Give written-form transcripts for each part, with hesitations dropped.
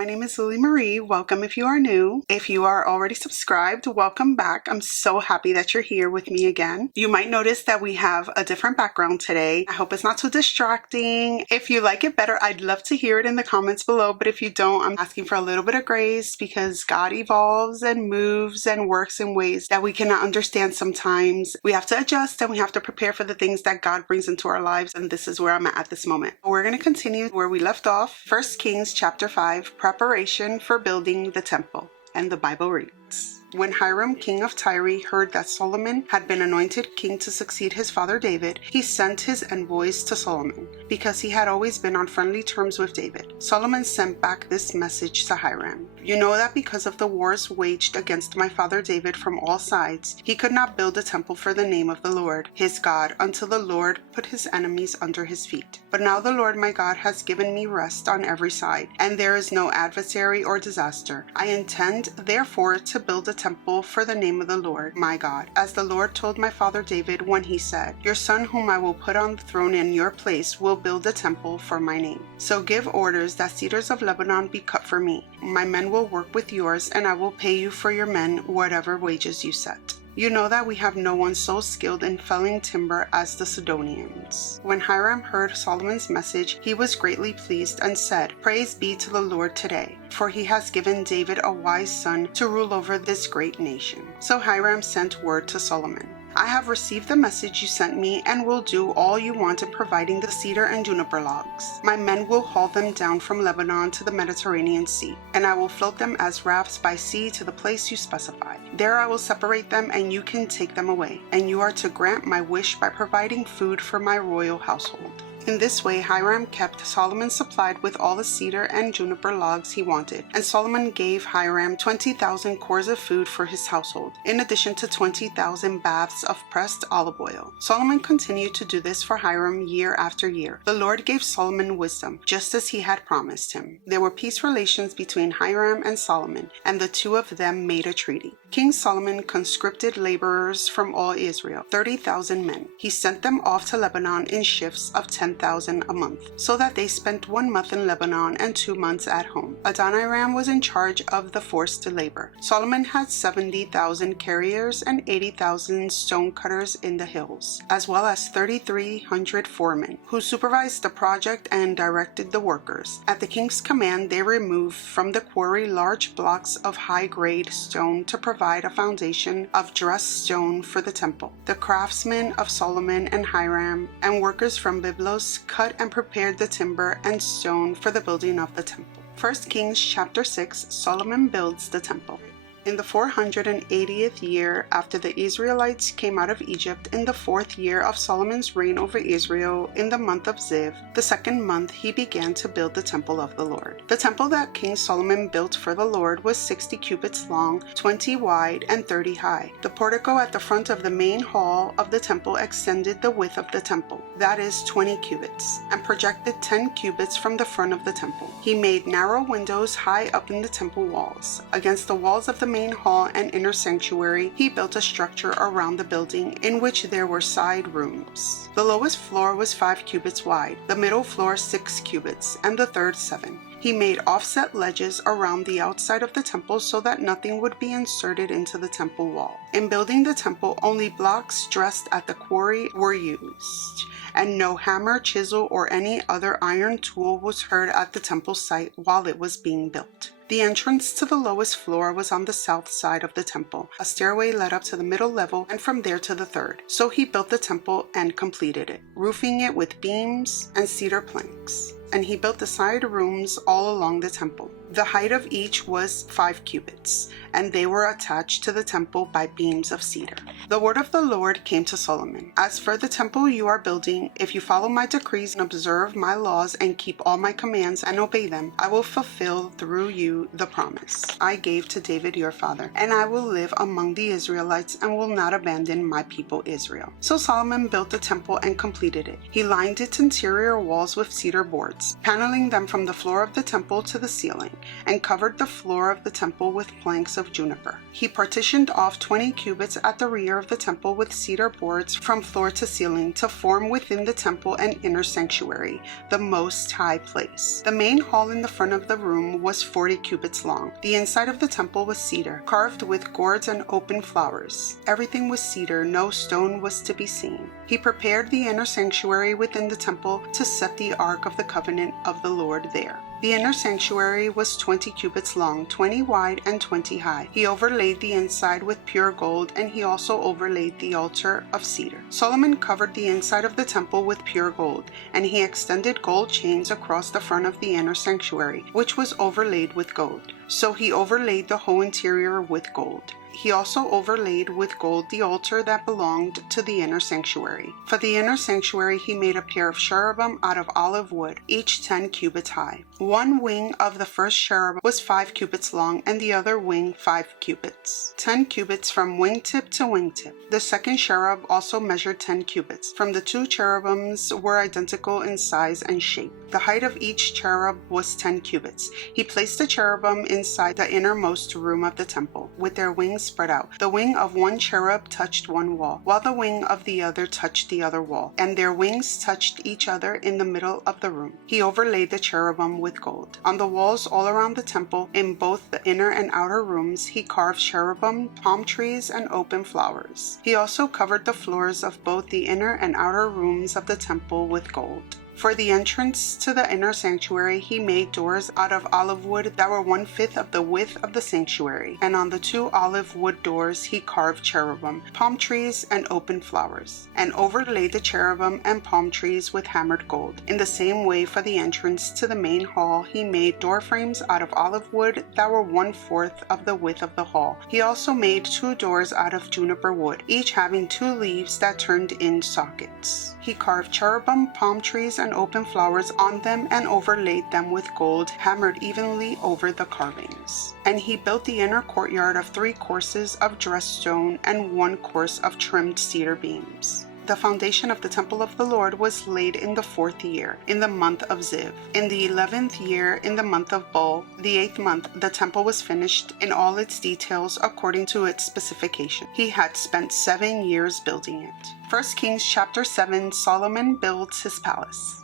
my name is Lily Marie. Welcome if you are new. If you are already subscribed, welcome back. I'm so happy that you're here with me again. You might notice that we have a different background today. I hope it's not too distracting. If you like it better, I'd love to hear it in the comments below, but if you don't, I'm asking for a little bit of grace because God evolves and moves and works in ways that we cannot understand sometimes. We have to adjust and we have to prepare for the things that God brings into our lives, and this is where I'm at this moment. We're going to continue where we left off. 1 Kings chapter 5, preparation for building the temple. And the Bible reads, when Hiram, king of Tyre, heard that Solomon had been anointed king to succeed his father David, he sent his envoys to Solomon, because he had always been on friendly terms with David. Solomon sent back this message to Hiram. You know that because of the wars waged against my father David from all sides, he could not build a temple for the name of the Lord, his God, until the Lord put his enemies under his feet. But now the Lord my God has given me rest on every side, and there is no adversary or disaster. I intend, therefore, to build a temple for the name of the Lord my God, as the Lord told my father David when he said, your son whom I will put on the throne in your place will build a temple for my name. So give orders that cedars of Lebanon be cut for me. My men will work with yours, and I will pay you for your men whatever wages you set. You know that we have no one so skilled in felling timber as the Sidonians. When Hiram heard Solomon's message, he was greatly pleased and said, praise be to the Lord today, for he has given David a wise son to rule over this great nation. So Hiram sent word to Solomon, I have received the message you sent me and will do all you want in providing the cedar and juniper logs. My men will haul them down from Lebanon to the Mediterranean Sea, and I will float them as rafts by sea to the place you specify. There I will separate them and you can take them away, and you are to grant my wish by providing food for my royal household. In this way, Hiram kept Solomon supplied with all the cedar and juniper logs he wanted, and Solomon gave Hiram 20,000 cores of food for his household, in addition to 20,000 baths of pressed olive oil. Solomon continued to do this for Hiram year after year. The Lord gave Solomon wisdom, just as he had promised him. There were peace relations between Hiram and Solomon, and the two of them made a treaty. King Solomon conscripted laborers from all Israel, 30,000 men. He sent them off to Lebanon in shifts of 10,000 a month, so that they spent 1 month in Lebanon and 2 months at home. Adoniram was in charge of the forced labor. Solomon had 70,000 carriers and 80,000 stone cutters in the hills, as well as 3,300 foremen, who supervised the project and directed the workers. At the king's command, they removed from the quarry large blocks of high-grade stone to provide a foundation of dressed stone for the temple. The craftsmen of Solomon and Hiram and workers from Byblos cut and prepared the timber and stone for the building of the temple. 1 Kings chapter 6, Solomon builds the temple. In the 480th year after the Israelites came out of Egypt, in the 4th year of Solomon's reign over Israel, in the month of Ziv, the 2nd month, he began to build the temple of the Lord. The temple that King Solomon built for the Lord was 60 cubits long, 20 wide, and 30 high. The portico at the front of the main hall of the temple extended the width of the temple, that is 20 cubits, and projected 10 cubits from the front of the temple. He made narrow windows high up in the temple walls. Against the walls of the main hall and inner sanctuary, he built a structure around the building in which there were side rooms. The lowest floor was 5 cubits wide, the middle floor 6 cubits, and the third 7. He made offset ledges around the outside of the temple so that nothing would be inserted into the temple wall. In building the temple, only blocks dressed at the quarry were used, and no hammer, chisel, or any other iron tool was heard at the temple site while it was being built. The entrance to the lowest floor was on the south side of the temple. A stairway led up to the middle level and from there to the third. So he built the temple and completed it, roofing it with beams and cedar planks. And he built the side rooms all along the temple. The height of each was 5 cubits, and they were attached to the temple by beams of cedar. The word of the Lord came to Solomon. As for the temple you are building, if you follow my decrees and observe my laws and keep all my commands and obey them, I will fulfill through you the promise I gave to David your father, and I will live among the Israelites and will not abandon my people Israel. So Solomon built the temple and completed it. He lined its interior walls with cedar boards, paneling them from the floor of the temple to the ceiling. and covered the floor of the temple with planks of juniper. He partitioned off 20 cubits at the rear of the temple with cedar boards from floor to ceiling to form within the temple an inner sanctuary, the most high place. The main hall in the front of the room was 40 cubits long. The inside of the temple was cedar, carved with gourds and open flowers. Everything was cedar, no stone was to be seen. He prepared the inner sanctuary within the temple to set the Ark of the Covenant of the Lord there. The inner sanctuary was 20 cubits long, 20 wide, and 20 high. He overlaid the inside with pure gold, and he also overlaid the altar of cedar. Solomon covered the inside of the temple with pure gold, and he extended gold chains across the front of the inner sanctuary, which was overlaid with gold. So he overlaid the whole interior with gold. He also overlaid with gold the altar that belonged to the inner sanctuary. For the inner sanctuary he made a pair of cherubim out of olive wood, each 10 cubits high. One wing of the first cherub was 5 cubits long, and the other wing 5 cubits. 10 cubits from wingtip to wingtip. The second cherub also measured 10 cubits. From the two cherubims were identical in size and shape. The height of each cherub was 10 cubits. He placed the cherubim inside the innermost room of the temple, with their wings spread out. The wing of one cherub touched one wall, while the wing of the other touched the other wall, and their wings touched each other in the middle of the room. He overlaid the cherubim with gold. On the walls all around the temple, in both the inner and outer rooms, he carved cherubim, palm trees, and open flowers. He also covered the floors of both the inner and outer rooms of the temple with gold. For the entrance to the inner sanctuary, he made doors out of olive wood that were 1/5 of the width of the sanctuary, and on the two olive wood doors he carved cherubim, palm trees, and open flowers, and overlaid the cherubim and palm trees with hammered gold. In the same way, for the entrance to the main hall, he made door frames out of olive wood that were 1/4 of the width of the hall. He also made 2 doors out of juniper wood, each having 2 leaves that turned in sockets. He carved cherubim, palm trees, and open flowers on them and overlaid them with gold, hammered evenly over the carvings. And he built the inner courtyard of 3 courses of dressed stone and 1 course of trimmed cedar beams. The foundation of the temple of the Lord was laid in the 4th year, in the month of Ziv. In the 11th year, in the month of Bul, the 8th month, the temple was finished in all its details according to its specification. He had spent 7 years building it. 1 Kings chapter 7, Solomon builds his palace.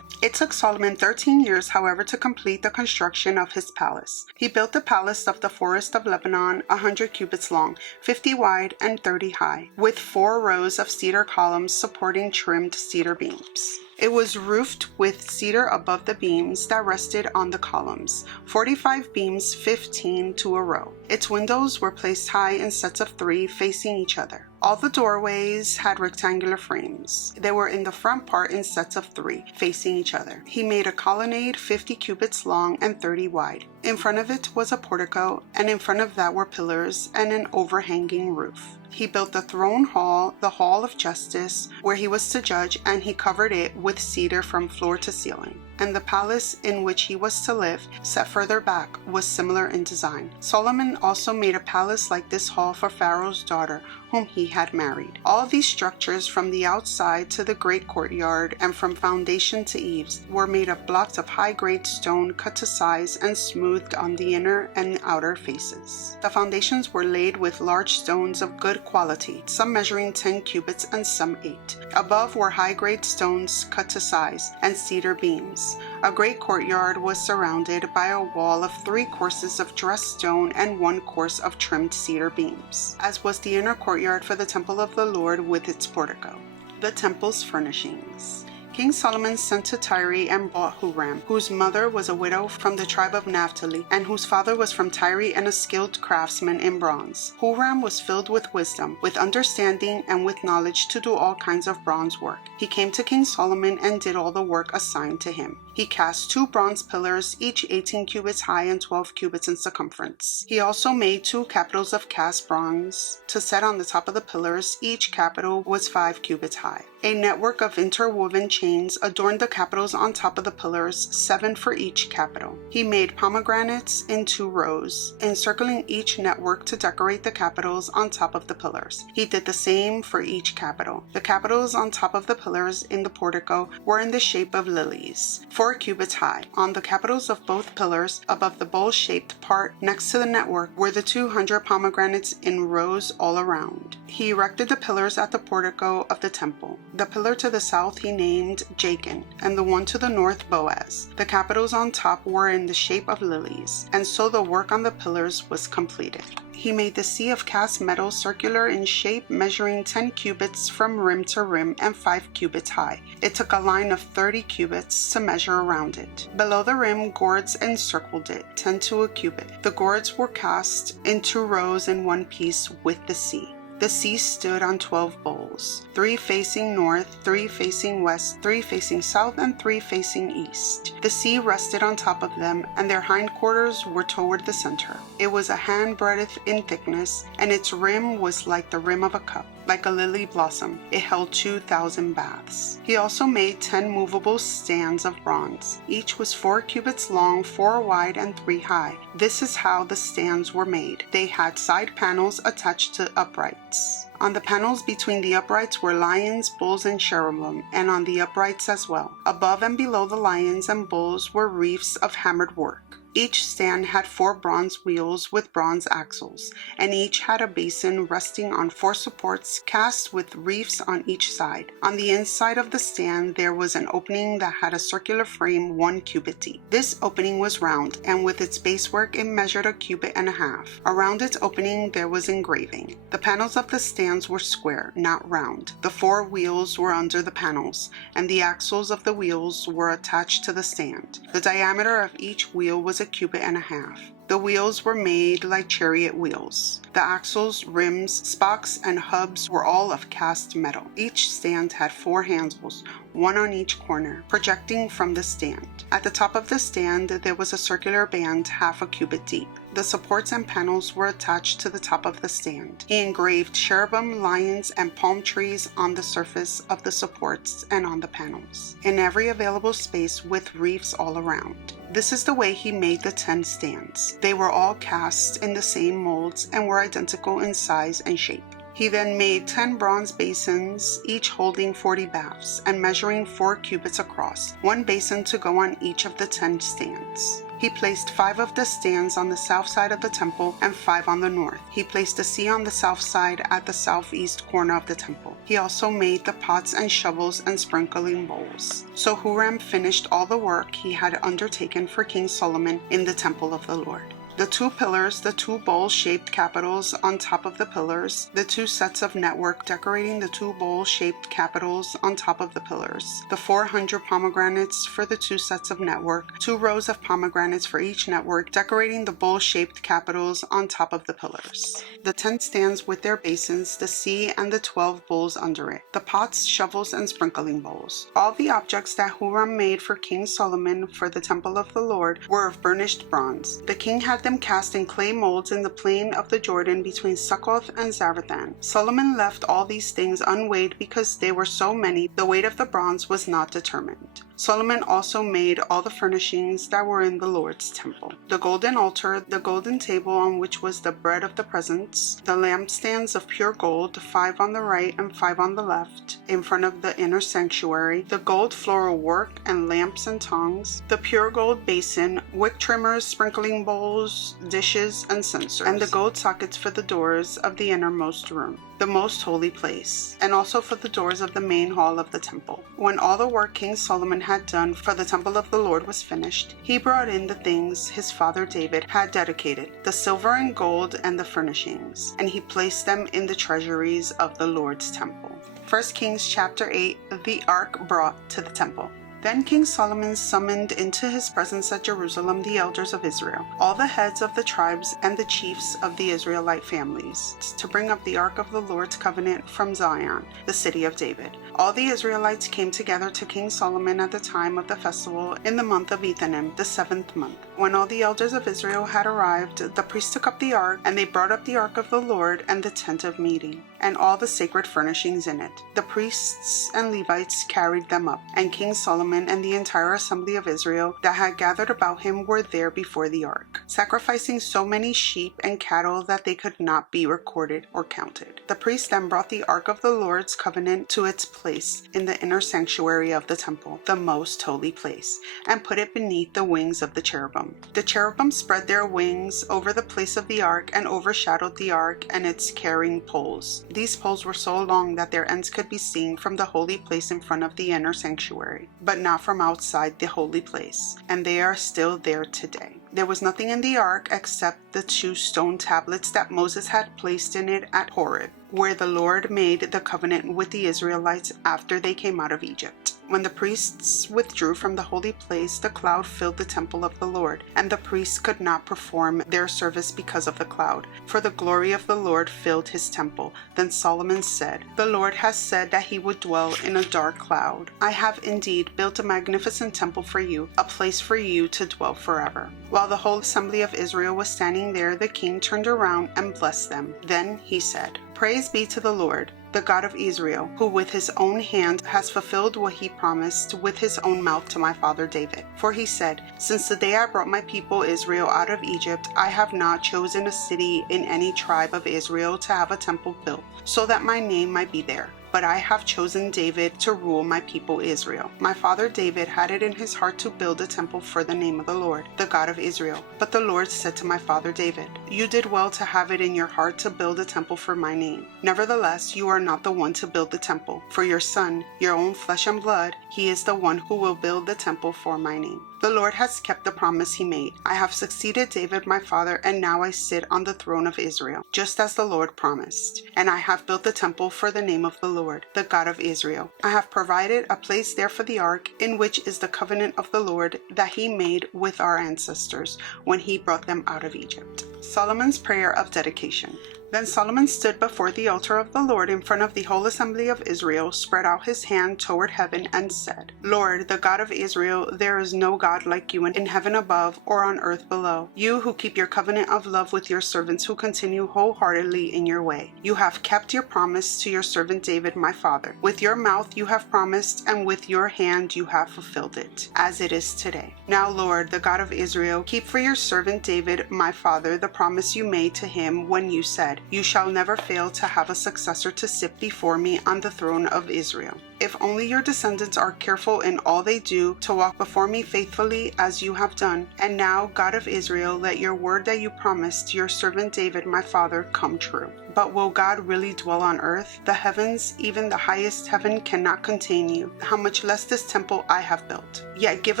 It took Solomon 13 years, however, to complete the construction of his palace. He built the palace of the forest of Lebanon, 100 cubits long, 50 wide, and 30 high, with 4 rows of cedar columns supporting trimmed cedar beams. It was roofed with cedar above the beams that rested on the columns, 45 beams, 15 to a row. Its windows were placed high in sets of 3 facing each other. All the doorways had rectangular frames. They were in the front part in sets of 3, facing each other. He made a colonnade 50 cubits long and 30 wide. In front of it was a portico, and in front of that were pillars and an overhanging roof. He built the throne hall, the hall of justice, where he was to judge, and he covered it with cedar from floor to ceiling. And the palace in which he was to live, set further back, was similar in design. Solomon also made a palace like this hall for Pharaoh's daughter, whom he had married. All these structures, from the outside to the great courtyard and from foundation to eaves, were made of blocks of high-grade stone cut to size and smoothed on the inner and outer faces. The foundations were laid with large stones of good quality, some measuring 10 cubits and some 8. Above were high-grade stones cut to size and cedar beams. A great courtyard was surrounded by a wall of 3 courses of dressed stone and 1 course of trimmed cedar beams, as was the inner courtyard for the temple of the Lord with its portico. The temple's furnishings. King Solomon sent to Tyre and bought Huram, whose mother was a widow from the tribe of Naphtali, and whose father was from Tyre and a skilled craftsman in bronze. Huram was filled with wisdom, with understanding, and with knowledge to do all kinds of bronze work. He came to King Solomon and did all the work assigned to him. He cast 2 bronze pillars, each 18 cubits high and 12 cubits in circumference. He also made 2 capitals of cast bronze to set on the top of the pillars. Each capital was 5 cubits high. A network of interwoven chains chains adorned the capitals on top of the pillars, 7 for each capital. He made pomegranates in 2 rows, encircling each network to decorate the capitals on top of the pillars. He did the same for each capital. The capitals on top of the pillars in the portico were in the shape of lilies, 4 cubits high. On the capitals of both pillars, above the bowl-shaped part next to the network, were the 200 pomegranates in rows all around. He erected the pillars at the portico of the temple. The pillar to the south he named Jachin, and the one to the north Boaz. The capitals on top were in the shape of lilies, and so the work on the pillars was completed. He made the sea of cast metal circular in shape, measuring 10 cubits from rim to rim and 5 cubits high. It took a line of 30 cubits to measure around it. Below the rim, gourds encircled it, 10 to a cubit. The gourds were cast in 2 rows in one piece with the sea. The sea stood on 12 bowls, 3 facing north, 3 facing west, 3 facing south, and 3 facing east. The sea rested on top of them, and their hindquarters were toward the center. It was a handbreadth in thickness, and its rim was like the rim of a cup. Like a lily blossom, it held 2,000 baths. He also made 10 movable stands of bronze. Each was 4 cubits long, 4 wide, and 3 high. This is how the stands were made. They had side panels attached to uprights. On the panels between the uprights were lions, bulls, and cherubim, and on the uprights as well. Above and below the lions and bulls were wreaths of hammered work. Each stand had 4 bronze wheels with bronze axles, and each had a basin resting on 4 supports cast with wreaths on each side. On the inside of the stand there was an opening that had a circular frame 1 cubit deep. This opening was round, and with its basework it measured 1.5 cubits. Around its opening there was engraving. The panels of the stands were square, not round. The 4 wheels were under the panels, and the axles of the wheels were attached to the stand. The diameter of each wheel was 1.5 cubits. The wheels were made like chariot wheels. The axles, rims, spokes, and hubs were all of cast metal. Each stand had 4 handles, 1 on each corner, projecting from the stand. At the top of the stand there was a circular band 0.5 cubit deep. The supports and panels were attached to the top of the stand. He engraved cherubim, lions, and palm trees on the surface of the supports and on the panels, in every available space with wreaths all around. This is the way he made the 10 stands. They were all cast in the same molds and were identical in size and shape. He then made 10 bronze basins, each holding 40 baths and measuring 4 cubits across, 1 basin to go on each of the 10 stands. He placed 5 of the stands on the south side of the temple and 5 on the north. He placed the sea on the south side at the southeast corner of the temple. He also made the pots and shovels and sprinkling bowls. So Huram finished all the work he had undertaken for King Solomon in the temple of the Lord. The 2 pillars, the 2 bowl-shaped capitals on top of the pillars, the 2 sets of network decorating the 2 bowl-shaped capitals on top of the pillars, the 400 pomegranates for the 2 sets of network, 2 rows of pomegranates for each network decorating the bowl-shaped capitals on top of the pillars, the 10 stands with their basins, the sea, and the 12 bowls under it, the pots, shovels, and sprinkling bowls. All the objects that Huram made for King Solomon for the temple of the Lord were of burnished bronze. The king had them cast in clay molds in the plain of the Jordan between Succoth and Zarethan. Solomon left all these things unweighed because they were so many, the weight of the bronze was not determined. Solomon also made all the furnishings that were in the Lord's temple: the golden altar, the golden table on which was the bread of the presence, the lampstands of pure gold, 5 on the right and 5 on the left, in front of the inner sanctuary, the gold floral work and lamps and tongs, the pure gold basin, wick trimmers, sprinkling bowls, dishes, and censers, and the gold sockets for the doors of the innermost room, the most holy place, and also for the doors of the main hall of the temple. When all the work King Solomon had done for the temple of the Lord was finished, he brought in the things his father David had dedicated, the silver and gold and the furnishings, and he placed them in the treasuries of the Lord's temple. 1 Kings chapter 8, the ark brought to the temple. Then King Solomon summoned into his presence at Jerusalem the elders of Israel, all the heads of the tribes and the chiefs of the Israelite families, to bring up the ark of the Lord's covenant from Zion, the city of David. All the Israelites came together to King Solomon at the time of the festival in the month of Ethanim, the 7th month. When all the elders of Israel had arrived, the priests took up the ark, and they brought up the ark of the Lord and the tent of meeting, and all the sacred furnishings in it. The priests and Levites carried them up, and King Solomon and the entire assembly of Israel that had gathered about him were there before the ark, sacrificing so many sheep and cattle that they could not be recorded or counted. The priests then brought the ark of the Lord's covenant to its place in the inner sanctuary of the temple, the most holy place, and put it beneath the wings of the cherubim. The cherubim spread their wings over the place of the ark and overshadowed the ark and its carrying poles. These poles were so long that their ends could be seen from the holy place in front of the inner sanctuary, but not from outside the holy place, and they are still there today. There was nothing in the ark except the 2 stone tablets that Moses had placed in it at Horeb, where the Lord made the covenant with the Israelites after they came out of Egypt. When the priests withdrew from the holy place, the cloud filled the temple of the Lord, and the priests could not perform their service because of the cloud, for the glory of the Lord filled his temple. Then Solomon said, "The Lord has said that he would dwell in a dark cloud. I have indeed built a magnificent temple for you, a place for you to dwell forever." While the whole assembly of Israel was standing there, the king turned around and blessed them. Then he said, "Praise be to the Lord, the God of Israel, who with his own hand has fulfilled what he promised with his own mouth to my father David. For he said, 'Since the day I brought my people Israel out of Egypt, I have not chosen a city in any tribe of Israel to have a temple built, so that my name might be there. But I have chosen David to rule my people Israel. My father David had it in his heart to build a temple for the name of the Lord, the God of Israel. But the Lord said to my father David, "You did well to have it in your heart to build a temple for my name. Nevertheless, you are not the one to build the temple. For your son, your own flesh and blood, he is the one who will build the temple for my name. The Lord has kept the promise he made. I have succeeded David my father, and now I sit on the throne of Israel, just as the Lord promised. And I have built the temple for the name of the Lord, the God of Israel. I have provided a place there for the ark, in which is the covenant of the Lord that he made with our ancestors when he brought them out of Egypt." Solomon's prayer of dedication. Then Solomon stood before the altar of the Lord in front of the whole assembly of Israel, spread out his hand toward heaven, and said, "Lord, the God of Israel, there is no God like you in heaven above or on earth below. You who keep your covenant of love with your servants who continue wholeheartedly in your way. You have kept your promise to your servant David my father. With your mouth you have promised, and with your hand you have fulfilled it, as it is today. Now, Lord, the God of Israel, keep for your servant David my father the promise you made to him when you said, 'You shall never fail to have a successor to sit before me on the throne of Israel.' If only your descendants are careful in all they do to walk before me faithfully as you have done. And now, God of Israel, let your word that you promised your servant David my father come true. But will God really dwell on earth? The heavens, even the highest heaven, cannot contain you, how much less this temple I have built. Yet give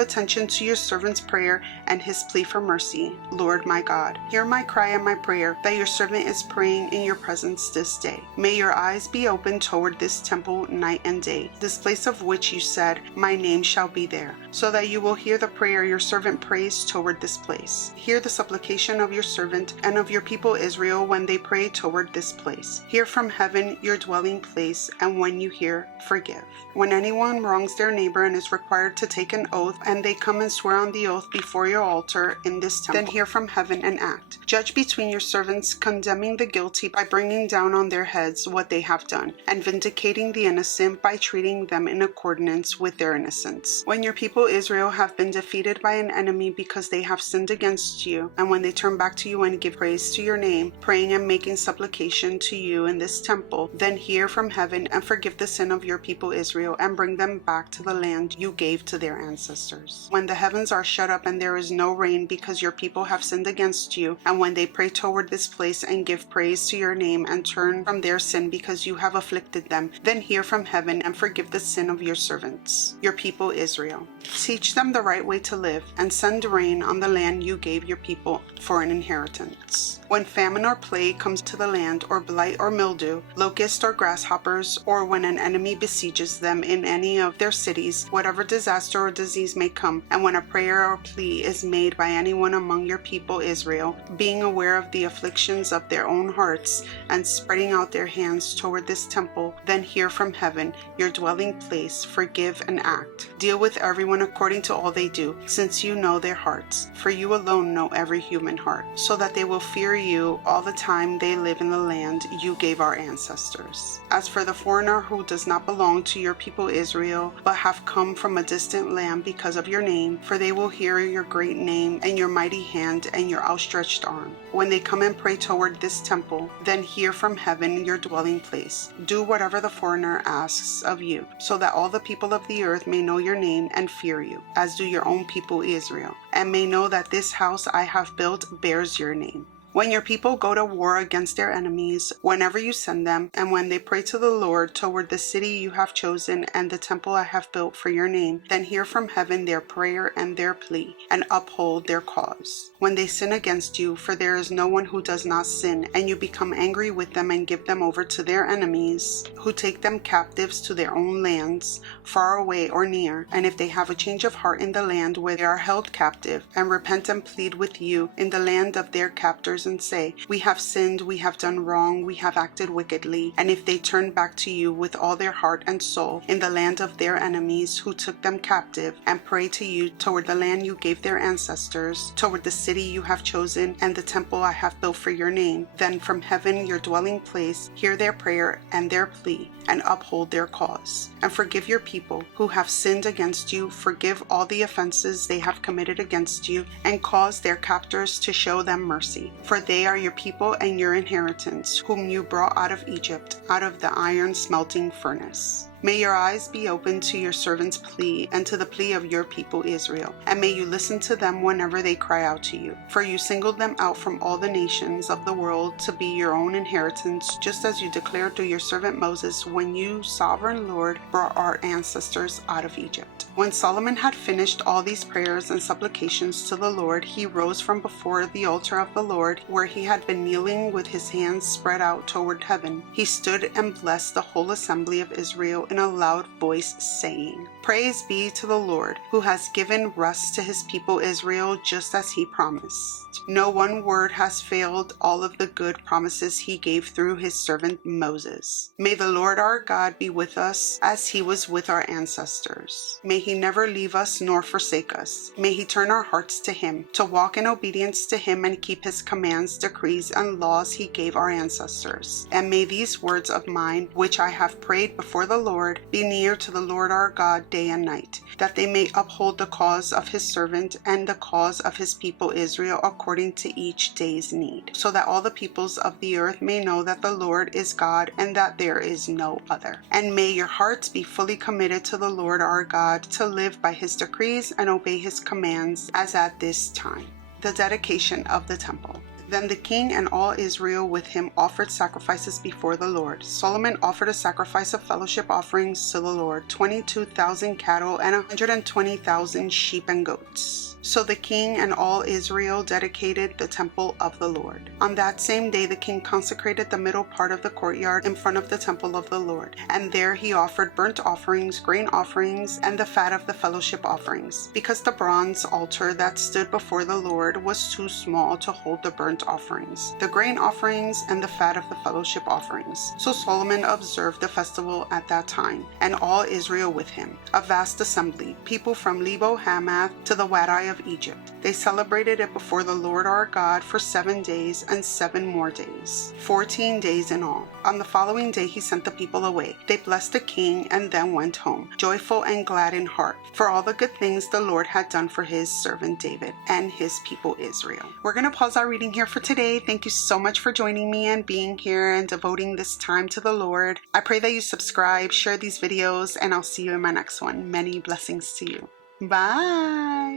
attention to your servant's prayer and his plea for mercy, Lord my God. Hear my cry and my prayer that your servant is praying in your presence this day. May your eyes be open toward this temple night and day, this place of which you said, 'My name shall be there,' so that you will hear the prayer your servant prays toward this place. Hear the supplication of your servant and of your people Israel when they pray toward this place. Hear from heaven your dwelling place, and when you hear, forgive. When anyone wrongs their neighbor and is required to take an oath, and they come and swear on the oath before your altar in this temple, then hear from heaven and act. Judge between your servants, condemning the guilty by bringing down on their heads what they have done, and vindicating the innocent by treating them in accordance with their innocence. When your people Israel have been defeated by an enemy because they have sinned against you, and when they turn back to you and give praise to your name, praying and making supplication to you in this temple, then hear from heaven and forgive the sin of your people Israel, and bring them back to the land you gave to their ancestors. When the heavens are shut up and there is no rain because your people have sinned against you, and when they pray toward this place and give praise to your name and turn from their sin because you have afflicted them, then hear from heaven and forgive the sin of your servants, your people Israel. Teach them the right way to live, and send rain on the land you gave your people for an inheritance. When famine or plague comes to the land, or blight or mildew, locust or grasshoppers, or when an enemy besieges them in any of their cities, whatever disaster or disease may come, and when a prayer or plea is made by anyone among your people Israel, being aware of the afflictions of their own hearts, and spreading out their hands toward this temple, then hear from heaven, your dwelling place, forgive and act. Deal with everyone according to all they do, since you know their hearts, for you alone know every human heart, so that they will fear you all the time they live in the land you gave our ancestors. As for the foreigner who does not belong to your people Israel, but have come from a distant land because of your name, for they will hear your great name and your mighty hand and your outstretched arm. When they come and pray toward this temple, then hear from heaven your dwelling place. Do whatever the foreigner asks of you, so that all the people of the earth may know your name and fear you, as do your own people Israel, and may know that this house I have built bears your name. When your people go to war against their enemies, whenever you send them, and when they pray to the Lord toward the city you have chosen and the temple I have built for your name, then hear from heaven their prayer and their plea, and uphold their cause. When they sin against you, for there is no one who does not sin, and you become angry with them and give them over to their enemies, who take them captives to their own lands, far away or near, and if they have a change of heart in the land where they are held captive, and repent and plead with you in the land of their captors, and say, we have sinned, we have done wrong, we have acted wickedly, and if they turn back to you with all their heart and soul in the land of their enemies who took them captive, and pray to you toward the land you gave their ancestors, toward the city you have chosen and the temple I have built for your name, then from heaven your dwelling place hear their prayer and their plea, and uphold their cause. And forgive your people who have sinned against you, forgive all the offenses they have committed against you, and cause their captors to show them mercy. For they are your people and your inheritance, whom you brought out of Egypt, out of the iron smelting furnace. May your eyes be open to your servant's plea and to the plea of your people Israel, and may you listen to them whenever they cry out to you. For you singled them out from all the nations of the world to be your own inheritance, just as you declared through your servant Moses when you, sovereign Lord, brought our ancestors out of Egypt. When Solomon had finished all these prayers and supplications to the Lord, he rose from before the altar of the Lord, where he had been kneeling with his hands spread out toward heaven. He stood and blessed the whole assembly of Israel in a loud voice, saying, Praise be to the Lord, who has given rest to his people Israel, just as he promised. No one word has failed all of the good promises he gave through his servant Moses. May the Lord our God be with us as he was with our ancestors. May he never leave us nor forsake us. May he turn our hearts to him, to walk in obedience to him and keep his commands, decrees, and laws he gave our ancestors. And may these words of mine, which I have prayed before the Lord, be near to the Lord our God day and night, that they may uphold the cause of his servant and the cause of his people Israel according to each day's need, so that all the peoples of the earth may know that the Lord is God and that there is no other. And may your hearts be fully committed to the Lord our God, to live by his decrees and obey his commands as at this time. The dedication of the temple. Then the king and all Israel with him offered sacrifices before the Lord. Solomon offered a sacrifice of fellowship offerings to the Lord, 22,000 cattle and 120,000 sheep and goats. So the king and all Israel dedicated the temple of the Lord. On that same day the king consecrated the middle part of the courtyard in front of the temple of the Lord, and there he offered burnt offerings, grain offerings, and the fat of the fellowship offerings, because the bronze altar that stood before the Lord was too small to hold the burnt offerings, the grain offerings, and the fat of the fellowship offerings. So Solomon observed the festival at that time, and all Israel with him, a vast assembly, people from Lebo Hamath to the Wadi of Egypt. They celebrated it before the Lord our God for 7 days and 7 more days, 14 days in all. On the following day he sent the people away. They blessed the king and then went home, joyful and glad in heart, for all the good things the Lord had done for his servant David and his people Israel. We're going to pause our reading here for today. Thank you so much for joining me and being here and devoting this time to the Lord. I pray that you subscribe, share these videos, and I'll see you in my next one. Many blessings to you. Bye.